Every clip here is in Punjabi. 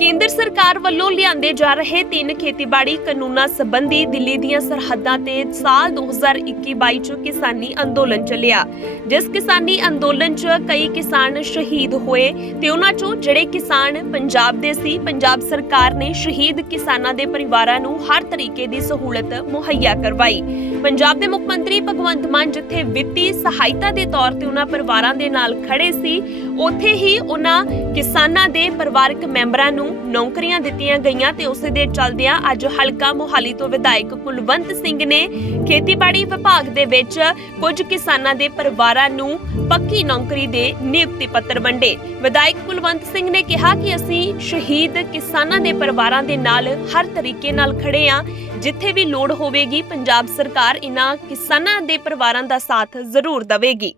ਕੇਂਦਰ ਸਰਕਾਰ ਵੱਲੋਂ ਲਿਆਂਦੇ ਜਾ ਰਹੇ ਤਿੰਨ ਖੇਤੀਬਾੜੀ ਕਾਨੂੰਨਾਂ ਸੰਬੰਧੀ ਦਿੱਲੀ ਦੀਆਂ ਸਰਹੱਦਾਂ ਤੇ ਸਾਲ 2021-22 ਚ ਕਿਸਾਨੀ ਅੰਦੋਲਨ ਚੱਲਿਆ, ਜਿਸ ਕਿਸਾਨੀ ਅੰਦੋਲਨ ਚ ਕਈ ਕਿਸਾਨ ਸ਼ਹੀਦ ਹੋਏ ਤੇ ਉਹਨਾਂ ਚੋਂ ਜਿਹੜੇ ਕਿਸਾਨ ਪੰਜਾਬ ਦੇ ਸੀ, ਪੰਜਾਬ ਸਰਕਾਰ ਨੇ ਸ਼ਹੀਦ ਕਿਸਾਨਾਂ ਦੇ ਪਰਿਵਾਰਾਂ ਨੂੰ ਹਰ ਤਰੀਕੇ ਦੀ ਸਹੂਲਤ ਮੁਹੱਈਆ ਕਰਵਾਈ। ਪੰਜਾਬ ਦੇ ਮੁੱਖ ਮੰਤਰੀ ਭਗਵੰਤ ਮਾਨ ਜਿੱਥੇ ਵਿੱਤੀ ਸਹਾਇਤਾ ਦੇ ਤੌਰ ਤੇ ਉਹਨਾਂ ਪਰਿਵਾਰਾਂ ਦੇ ਨਾਲ ਖੜੇ ਸੀ, ਉੱਥੇ ਹੀ ਉਹਨਾਂ ਕਿਸਾਨਾਂ ਦੇ ਪਰਿਵਾਰਕ ਮੈਂਬਰਾਂ ਨੂੰ ਨੌਕਰੀਆਂ ਦਿੱਤੀਆਂ ਗਈਆਂ ਤੇ ਉਸੇ ਦੇ ਚੱਲਦਿਆਂ ਅੱਜ ਹਲਕਾ ਮੋਹਾਲੀ ਤੋਂ ਵਿਧਾਇਕ ਕੁਲਵੰਤ ਸਿੰਘ ਨੇ ਖੇਤੀਬਾੜੀ ਵਿਭਾਗ ਦੇ ਵਿੱਚ ਕੁਝ ਕਿਸਾਨਾਂ ਦੇ ਪਰਿਵਾਰਾਂ ਨੂੰ ਪੱਕੀ ਨੌਕਰੀ ਦੇ ਨਿਯੁਕਤੀ ਪੱਤਰ ਵੰਡੇ। ਵਿਧਾਇਕ ਕੁਲਵੰਤ ਸਿੰਘ ਨੇ ਕਿਹਾ ਕਿ ਅਸੀਂ ਸ਼ਹੀਦ ਕਿਸਾਨਾਂ ਦੇ ਪਰਿਵਾਰਾਂ ਦੇ ਨਾਲ ਹਰ ਤਰੀਕੇ ਨਾਲ ਖੜੇ ਆ। ਜਿੱਥੇ ਵੀ ਲੋੜ ਹੋਵੇਗੀ, ਪੰਜਾਬ ਸਰਕਾਰ ਇਹਨਾਂ ਕਿਸਾਨਾਂ ਦੇ ਪਰਿਵਾਰਾਂ ਦਾ ਸਾਥ ਜ਼ਰੂਰ ਦੇਵੇਗੀ।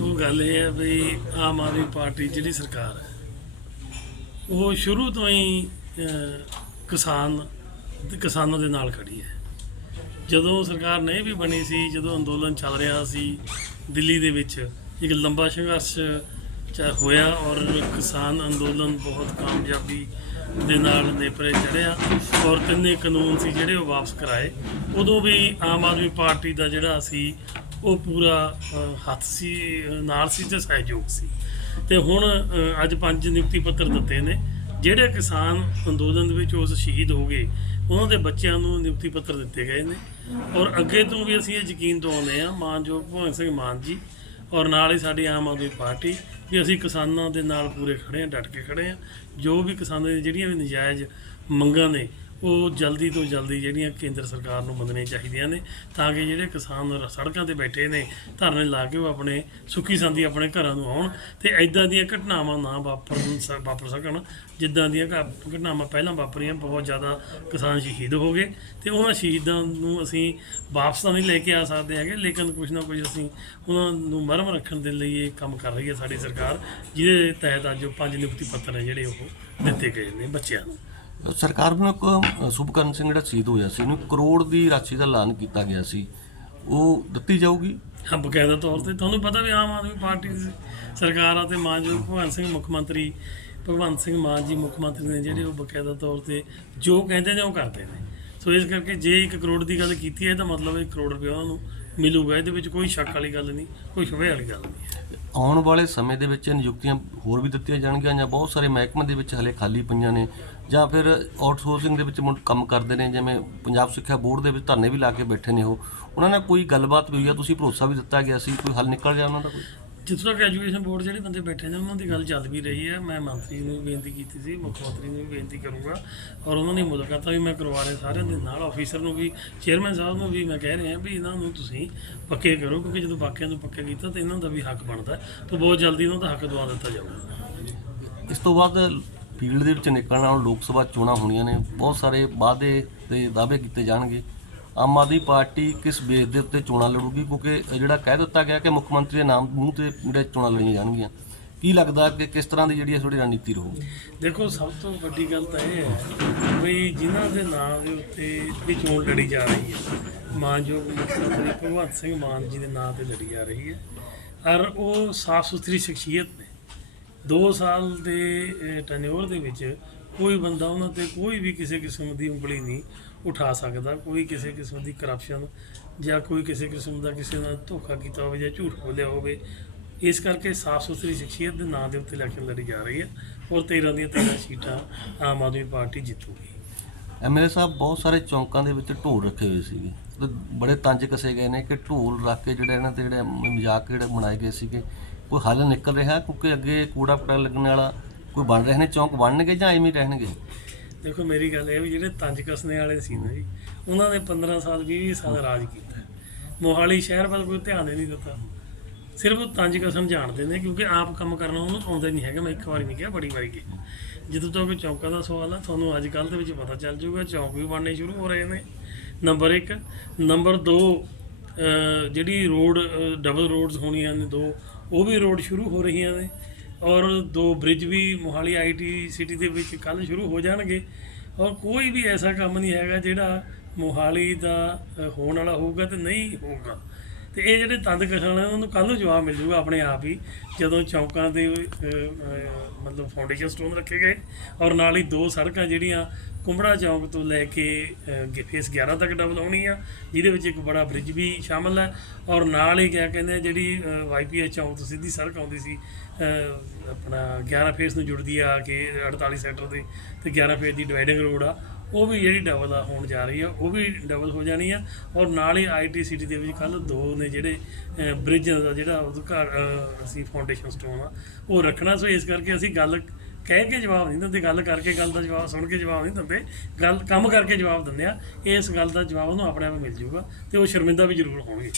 ਉਹ ਗੱਲ ਇਹ ਹੈ ਵੀ ਆਮ ਆਦਮੀ ਪਾਰਟੀ ਜਿਹੜੀ ਸਰਕਾਰ ਹੈ ਉਹ ਸ਼ੁਰੂ ਤੋਂ ਹੀ ਕਿਸਾਨ ਕਿਸਾਨਾਂ ਦੇ ਨਾਲ ਖੜੀ ਹੈ। ਜਦੋਂ ਸਰਕਾਰ ਨਹੀਂ ਵੀ ਬਣੀ ਸੀ, ਜਦੋਂ ਅੰਦੋਲਨ ਚੱਲ ਰਿਹਾ ਸੀ ਦਿੱਲੀ ਦੇ ਵਿੱਚ, ਇੱਕ ਲੰਬਾ ਸੰਘਰਸ਼ ਚ ਹੋਇਆ ਔਰ ਕਿਸਾਨ ਅੰਦੋਲਨ ਬਹੁਤ ਕਾਮਯਾਬੀ ਦੇ ਨਾਲ ਨੇਪਰੇ ਚੜਿਆ ਔਰ ਤਿੰਨੇ ਕਾਨੂੰਨ ਸੀ ਜਿਹੜੇ ਉਹ ਵਾਪਸ ਕਰਾਏ। ਉਦੋਂ ਵੀ ਆਮ ਆਦਮੀ ਪਾਰਟੀ ਦਾ ਜਿਹੜਾ ਸੀ, ਉਹ ਪੂਰਾ ਹੱਥ ਸੀ ਨਾਲ ਸੀ ਤੇ ਸਹਿਯੋਗ ਸੀ। ਤੇ ਹੁਣ ਅੱਜ ਪੰਜ ਨਿਯੁਕਤੀ ਪੱਤਰ ਦਿੱਤੇ ਨੇ। ਜਿਹੜੇ ਕਿਸਾਨ ਅੰਦੋਲਨ ਦੇ ਵਿੱਚ ਉਸ ਸ਼ਹੀਦ ਹੋ ਗਏ, ਉਹਨਾਂ ਦੇ ਬੱਚਿਆਂ ਨੂੰ ਨਿਯੁਕਤੀ ਪੱਤਰ ਦਿੱਤੇ ਗਏ ਨੇ। ਔਰ ਅੱਗੇ ਤੋਂ ਵੀ ਅਸੀਂ ਇਹ ਯਕੀਨ ਦਿਵਾਉਂਦੇ ਆ ਮਾਨਯੋਗ ਭਗਵੰਤ ਸਿੰਘ ਮਾਨ ਜੀ ਔਰ ਨਾਲ ਹੀ ਸਾਡੀ ਆਮ ਆਦਮੀ ਪਾਰਟੀ ਵੀ ਅਸੀਂ ਕਿਸਾਨਾਂ ਦੇ ਨਾਲ ਪੂਰੇ ਖੜੇ ਆ ਡਟ ਕੇ ਖੜੇ ਆ ਜੋ ਵੀ ਕਿਸਾਨਾਂ ਦੀਆਂ ਜਿਹੜੀਆਂ ਵੀ ਨਜਾਇਜ਼ ਮੰਗਾਂ ਨੇ ਉਹ ਜਲਦੀ ਤੋਂ ਜਲਦੀ ਜਿਹੜੀਆਂ ਕੇਂਦਰ ਸਰਕਾਰ ਨੂੰ ਮੰਨਣੀਆਂ ਚਾਹੀਦੀਆਂ ਨੇ, ਤਾਂ ਕਿ ਜਿਹੜੇ ਕਿਸਾਨ ਸੜਕਾਂ ਤੇ ਬੈਠੇ ਨੇ, ਧਰਨੇ ਲਾ ਕੇ ਉਹ ਆਪਣੇ ਸੁੱਖੀ ਸੰਦੀ ਆਪਣੇ ਘਰਾਂ ਨੂੰ ਆਉਣ ਤੇ ਐਦਾਂ ਦੀਆਂ ਘਟਨਾਵਾਂ ਨਾ ਵਾਪਰਨ ਸ- ਵਾਪਰ ਸਕਣ, ਜਿੱਦਾਂ ਦੀਆਂ ਘਟਨਾਵਾਂ ਪਹਿਲਾਂ ਵਾਪਰੀਆਂ, ਬਹੁਤ ਜ਼ਿਆਦਾ ਕਿਸਾਨ ਸ਼ਹੀਦ ਹੋ ਗਏ ਤੇ ਉਹਨਾਂ ਸ਼ਹੀਦਾਂ ਨੂੰ ਅਸੀਂ ਵਾਪਸ ਤਾਂ ਨਹੀਂ ਲੈ ਕੇ ਆ ਸਕਦੇ ਹੈਗੇ, ਲੇਕਿਨ ਕੁਝ ਨਾ ਕੁਝ ਅਸੀਂ ਉਹਨਾਂ ਨੂੰ ਮਰਮ ਰੱਖਣ ਦੇ ਲਈ ਇਹ ਕੰਮ ਕਰ ਰਹੀ ਹੈ ਸਾਡੀ ਸਰਕਾਰ, ਜਿਹਦੇ ਤਹਿਤ ਅੱਜ ਉਹ ਪੰਜ ਨਿਯੁਕਤੀ ਪੱਤਰ ਨੇ ਜਿਹੜੇ ਉਹ ਦਿੱਤੇ ਗਏ ਨੇ ਬੱਚਿਆਂ ਨੂੰ। ਸਰਕਾਰ ਵੱਲੋਂ ਇੱਕ ਸੁਭਕਰਨ ਸਿੰਘ ਜਿਹੜਾ ਸ਼ਹੀਦ ਹੋਇਆ ਸੀ, ਉਹਨੂੰ ਕਰੋੜ ਦੀ ਰਾਸ਼ੀ ਦਾ ਐਲਾਨ ਕੀਤਾ ਗਿਆ ਸੀ। ਉਹ ਦਿੱਤੀ ਜਾਊਗੀ? ਹਾਂ, ਬਕਾਇਦਾ ਤੌਰ ਤੇ ਤੁਹਾਨੂੰ ਪਤਾ ਵੀ ਆਮ ਆਦਮੀ ਪਾਰਟੀ ਦੀ ਸਰਕਾਰ ਆ ਤੇ ਮਾਨਯੋਗ ਭਗਵੰਤ ਸਿੰਘ ਮੁੱਖ ਮੰਤਰੀ, ਭਗਵੰਤ ਸਿੰਘ ਮਾਨ ਜੀ ਮੁੱਖ ਮੰਤਰੀ ਨੇ ਜਿਹੜੇ ਉਹ ਬਕਾਇਦਾ ਤੌਰ ਤੇ ਜੋ ਕਹਿੰਦੇ ਨੇ ਉਹ ਕਰਦੇ ਨੇ। ਸੋ ਇਸ ਕਰਕੇ ਜੇ 1 ਕਰੋੜ ਦੀ ਗੱਲ ਕੀਤੀ ਹੈ, ਤਾਂ ਮਤਲਬ 1 ਕਰੋੜ ਰੁਪਏ ਉਹਨਾਂ ਨੂੰ ਮਿਲੂਗਾ। ਇਹਦੇ ਵਿੱਚ ਕੋਈ ਸ਼ੱਕ ਵਾਲੀ ਗੱਲ ਨਹੀਂ, ਕੋਈ ਸ਼ੁਭੇ ਵਾਲੀ ਗੱਲ ਨਹੀਂ। ਆਉਣ ਵਾਲੇ ਸਮੇਂ ਦੇ ਵਿੱਚ ਨਿਯੁਕਤੀਆਂ ਹੋਰ ਵੀ ਦਿੱਤੀਆਂ ਜਾਣਗੀਆਂ ਜਾਂ ਬਹੁਤ ਸਾਰੇ ਮਹਿਕਮੇ ਦੇ ਵਿੱਚ ਹਲੇ ਖਾਲੀ ਪਈਆਂ ਨੇ ਜਾਂ ਫਿਰ ਆਊਟਸੋਰਸਿੰਗ ਦੇ ਵਿੱਚ ਮੁੰ- ਕੰਮ ਕਰਦੇ ਨੇ, ਜਿਵੇਂ ਪੰਜਾਬ ਸਿੱਖਿਆ ਬੋਰਡ ਦੇ ਵਿੱਚ ਧਰਨੇ ਵੀ ਲਾ ਕੇ ਬੈਠੇ ਨੇ ਉਹ। ਉਹਨਾਂ ਨਾਲ ਕੋਈ ਗੱਲਬਾਤ ਵੀ ਹੋਈ ਆ? ਤੁਸੀਂ ਭਰੋਸਾ ਵੀ ਦਿੱਤਾ ਗਿਆ ਸੀ? ਕੋਈ ਹੱਲ ਨਿਕਲ ਗਿਆ ਉਹਨਾਂ ਦਾ ਕੋਈ? ਜਿੱਥੋਂ ਤੱਕ ਐਜੂਕੇਸ਼ਨ ਬੋਰਡ ਜਿਹੜੇ ਬੰਦੇ ਬੈਠੇ ਨੇ, ਉਹਨਾਂ ਦੀ ਗੱਲ ਚੱਲ ਵੀ ਰਹੀ ਹੈ। ਮੈਂ ਮੰਤਰੀ ਨੂੰ ਵੀ ਬੇਨਤੀ ਕੀਤੀ ਸੀ, ਮੁੱਖ ਮੰਤਰੀ ਨੂੰ ਵੀ ਬੇਨਤੀ ਕਰੂੰਗਾ ਔਰ ਉਹਨਾਂ ਦੀ ਮੁਲਾਕਾਤਾਂ ਵੀ ਮੈਂ ਕਰਵਾ ਰਿਹਾ ਸਾਰਿਆਂ ਦੇ ਨਾਲ। ਆਫੀਸਰ ਨੂੰ ਵੀ ਚੇਅਰਮੈਨ ਸਾਹਿਬ ਨੂੰ ਵੀ ਮੈਂ ਕਹਿ ਰਿਹਾ ਵੀ ਇਹਨਾਂ ਨੂੰ ਤੁਸੀਂ ਪੱਕੇ ਕਰੋ, ਕਿਉਂਕਿ ਜਦੋਂ ਬਾਕੀਆਂ ਨੂੰ ਪੱਕੇ ਕੀਤਾ ਤਾਂ ਇਹਨਾਂ ਦਾ ਵੀ ਹੱਕ ਬਣਦਾ ਤਾਂ ਬਹੁਤ ਜਲਦੀ ਉਹਨਾਂ ਦਾ ਹੱਕ ਦਵਾ ਦਿੱਤਾ ਜਾਊਗਾ। ਇਸ ਤੋਂ ਬਾਅਦ ਫੀਲਡ ਦੇ ਵਿੱਚ ਨਿਕਲਣ ਨਾਲ ਲੋਕ ਸਭਾ ਚੋਣਾਂ ਹੋਣੀਆਂ ਨੇ, ਬਹੁਤ ਸਾਰੇ ਵਾਅਦੇ ਤੇ ਦਾਅਵੇ ਕੀਤੇ ਜਾਣਗੇ। ਆਮ ਆਦਮੀ ਪਾਰਟੀ ਕਿਸ ਬੇਸ ਦੇ ਉੱਤੇ ਚੋਣਾਂ ਲੜੂਗੀ? ਕਿਉਂਕਿ ਜਿਹੜਾ ਕਹਿ ਦਿੱਤਾ ਗਿਆ ਕਿ ਮੁੱਖ ਮੰਤਰੀ ਦੇ ਨਾਮ ਮੂੰਹ ਤੇ ਜਿਹੜੇ ਚੋਣਾਂ ਲੜੀਆਂ ਜਾਣਗੀਆਂ। ਕੀ ਲੱਗਦਾ ਕਿ ਕਿਸ ਤਰ੍ਹਾਂ ਦੀ ਜਿਹੜੀ ਹੈ ਤੁਹਾਡੀ ਰਣਨੀਤੀ ਰਹੂਗੀ? ਦੇਖੋ, ਸਭ ਤੋਂ ਵੱਡੀ ਗੱਲ ਤਾਂ ਇਹ ਹੈ ਵੀ ਜਿਨ੍ਹਾਂ ਦੇ ਨਾਮ ਦੇ ਉੱਤੇ ਇਹ ਚੋਣ ਲੜੀ ਜਾ ਰਹੀ ਹੈ, ਮਾਨਯੋਗ ਮੁੱਖ ਮੰਤਰੀ ਭਗਵੰਤ ਸਿੰਘ ਮਾਨ ਜੀ ਦੇ ਨਾਮ ਤੇ ਲੜੀ ਜਾ ਰਹੀ ਹੈ। ਔਰ ਉਹ ਸਾਫ਼ ਸੁਥਰੀ ਸ਼ਖਸੀਅਤ ਨੇ। 2 ਸਾਲ ਦੇ ਟੈਨਿਓਰ ਦੇ ਵਿੱਚ ਕੋਈ ਬੰਦਾ ਉਹਨਾਂ ਤੇ ਕੋਈ ਵੀ ਕਿਸੇ ਕਿਸਮ ਦੀ ਉਂਗਲੀ ਨਹੀਂ ਉਠਾ ਸਕਦਾ, ਕੋਈ ਕਿਸੇ ਕਿਸਮ ਦੀ ਕਰਪਸ਼ਨ ਜਾਂ ਕੋਈ ਕਿਸੇ ਕਿਸਮ ਦਾ ਕਿਸੇ ਨਾਲ ਧੋਖਾ ਕੀਤਾ ਹੋਵੇ ਜਾਂ ਝੂਠ ਬੋਲਿਆ ਹੋਵੇ, ਇਸ ਕਰਕੇ ਸਾਫ਼ ਸੁਥਰੀ ਸ਼ਖਸੀਅਤ ਦੇ ਨਾਂ ਦੇ ਉੱਤੇ ਇਲੈਕਸ਼ਨ ਲੜੀ ਜਾ ਰਹੀ ਹੈ ਔਰ 13 ਦੀਆਂ 13 ਸੀਟਾਂ ਆਮ ਆਦਮੀ ਪਾਰਟੀ ਜਿੱਤੂਗੀ। ਐਮਐਲਏ ਸਾਹਿਬ ਬਹੁਤ ਸਾਰੇ ਚੌਂਕਾਂ ਦੇ ਵਿੱਚ ਢੋਲ ਰੱਖੇ ਹੋਏ ਸੀਗੇ। ਤੇ ਬੜੇ ਤੰਜ ਕਸੇ ਗਏ ਨੇ ਕਿ ਢੋਲ ਰੱਖ ਕੇ ਜਿਹੜੇ ਇਹਨਾਂ ਤੇ ਜਿਹੜੇ ਮਜ਼ਾਕ ਜਿਹੜੇ ਬਣਾਏ ਗਏ ਸੀਗੇ, ਕੋਈ ਹੱਲ ਨਿਕਲ ਰਿਹਾ ਕਿਉਂਕਿ ਅੱਗੇ ਕੂੜਾ ਕੜਾ ਲੱਗਣ ਵਾਲਾ ਕੋਈ ਬਣ ਰਹੇ ਨੇ, ਚੌਂਕ ਬਣਨਗੇ ਜਾਂ ਐਵੇਂ ਹੀ ਰਹਿਣਗੇ? ਦੇਖੋ, ਮੇਰੀ ਗੱਲ ਇਹ ਵੀ ਜਿਹੜੇ ਤੰਜ ਕਸਨੇ ਵਾਲੇ ਸੀ ਨਾ ਜੀ, ਉਹਨਾਂ ਨੇ 15 ਸਾਲ 20 ਸਾਲ ਰਾਜ ਕੀਤਾ ਮੋਹਾਲੀ ਸ਼ਹਿਰ ਵੱਲ ਕੋਈ ਧਿਆਨ ਹੀ ਨਹੀਂ ਦਿੱਤਾ। ਸਿਰਫ ਤੰਜ ਕਸਨ ਜਾਣਦੇ ਨੇ, ਕਿਉਂਕਿ ਆਪ ਕੰਮ ਕਰਨਾ ਉਹਨੂੰ ਆਉਂਦਾ ਨਹੀਂ ਹੈਗਾ। ਮੈਂ ਇੱਕ ਵਾਰੀ ਨਹੀਂ ਕਿਹਾ, ਬੜੀ ਵਾਰੀ ਕਿਹਾ। ਜਦੋਂ ਤੱਕ ਚੌਂਕਾਂ ਦਾ ਸਵਾਲ ਆ, ਤੁਹਾਨੂੰ ਅੱਜ ਕੱਲ੍ਹ ਦੇ ਵਿੱਚ ਪਤਾ ਚੱਲ ਜਾਊਗਾ, ਚੌਂਕ ਵੀ ਬਣਨੇ ਸ਼ੁਰੂ ਹੋ ਰਹੇ ਨੇ। ਨੰਬਰ 1 ਨੰਬਰ 2 ਜਿਹੜੀ ਰੋਡ ਡਬਲ ਰੋਡਸ ਹੋਣੀਆਂ ਨੇ ਦੋ, ਉਹ ਵੀ ਰੋਡ ਸ਼ੁਰੂ ਹੋ ਰਹੀਆਂ ਨੇ। ਔਰ ਦੋ ਬ੍ਰਿਜ ਵੀ ਮੋਹਾਲੀ ਆਈਟੀ ਸਿਟੀ ਦੇ ਵਿੱਚ ਕੱਲ ਸ਼ੁਰੂ ਹੋ ਜਾਣਗੇ। ਔਰ ਕੋਈ ਵੀ ਐਸਾ ਕੰਮ ਨਹੀਂ ਹੈਗਾ ਜਿਹੜਾ ਮੋਹਾਲੀ ਦਾ ਹੋਣ ਵਾਲਾ ਹੋਊਗਾ ਤੇ ਨਹੀਂ ਹੋਊਗਾ। ਤੇ ਇਹ ਜਿਹੜੇ ਤੰਦ ਕਸ਼ਣ ਨੇ ਉਹਨੂੰ ਕੱਲ ਨੂੰ ਜਵਾਬ ਮਿਲ ਜੂਗਾ ਆਪਣੇ ਆਪ ਹੀ ਜਦੋਂ ਚੌਂਕਾਂ ਦੇ ਮਤਲਬ ਫਾਊਂਡੇਸ਼ਨ ਸਟੋਨ ਰੱਖੇ ਗਏ ਔਰ ਨਾਲ ਹੀ ਦੋ ਸੜਕਾਂ ਜਿਹੜੀਆਂ ਕੁੰਬੜਾ ਚੌਂਕ ਤੋਂ ਲੈ ਕੇ ਫੇਸ 11 ਤੱਕ ਡਬਲ ਹੋਣੀ ਆ ਜਿਹਦੇ ਵਿੱਚ ਇੱਕ ਬੜਾ ਬ੍ਰਿਜ ਵੀ ਸ਼ਾਮਲ ਹੈ ਔਰ ਨਾਲ ਹੀ ਕਿਆ ਕਹਿੰਦੇ ਆ, ਜਿਹੜੀ ਵਾਈਪੀਐਸ ਚੌਂਕ ਤੋਂ ਸਿੱਧੀ ਸੜਕ ਆਉਂਦੀ ਸੀ ਆਪਣਾ 11 ਫੇਸ ਨੂੰ ਜੁੜਦੀ ਆ ਕਿ 48 ਸੈਕਟਰ ਦੇ ਤੇ 11 ਫੇਸ ਦੀ ਡਿਵਾਈਡਿੰਗ ਰੋਡ ਆ ਉਹ ਵੀ ਜਿਹੜੀ ਡਬਲ ਆ, ਹੋਣ ਜਾ ਰਹੀ ਆ, ਉਹ ਵੀ ਡਬਲ ਹੋ ਜਾਣੀ ਆ। ਔਰ ਨਾਲ ਹੀ ਆਈਟੀ ਸਿਟੀ ਦੇ ਵਿੱਚ ਕੱਲ ਦੋ ਨੇ ਜਿਹੜੇ ਬ੍ਰਿਜ ਦਾ ਜਿਹੜਾ ਉਦਘਾਰ ਅਸੀਂ ਫਾਊਂਡੇਸ਼ਨ ਸਟੋਨ ਆ, ਉਹ ਰੱਖਣਾ। ਸੋ ਇਸ ਕਰਕੇ ਅਸੀਂ ਗੱਲ ਕਹਿ ਕੇ ਜਵਾਬ ਨਹੀਂ ਦਿੰਦੇ, ਗੱਲ ਕਰਕੇ ਗੱਲ ਦਾ ਜਵਾਬ, ਸੁਣ ਕੇ ਜਵਾਬ ਨਹੀਂ ਦਿੰਦੇ। ਗੱਲ, ਕੰਮ ਕਰਕੇ ਜਵਾਬ ਦਿੰਦੇ ਆ। ਇਸ ਗੱਲ ਦਾ ਜਵਾਬ ਉਹਨੂੰ ਆਪਣੇ ਆਪ ਮਿਲ ਜਾਊਗਾ ਤੇ ਉਹ ਸ਼ਰਮਿੰਦਾ ਵੀ ਜ਼ਰੂਰ ਹੋਣਗੇ।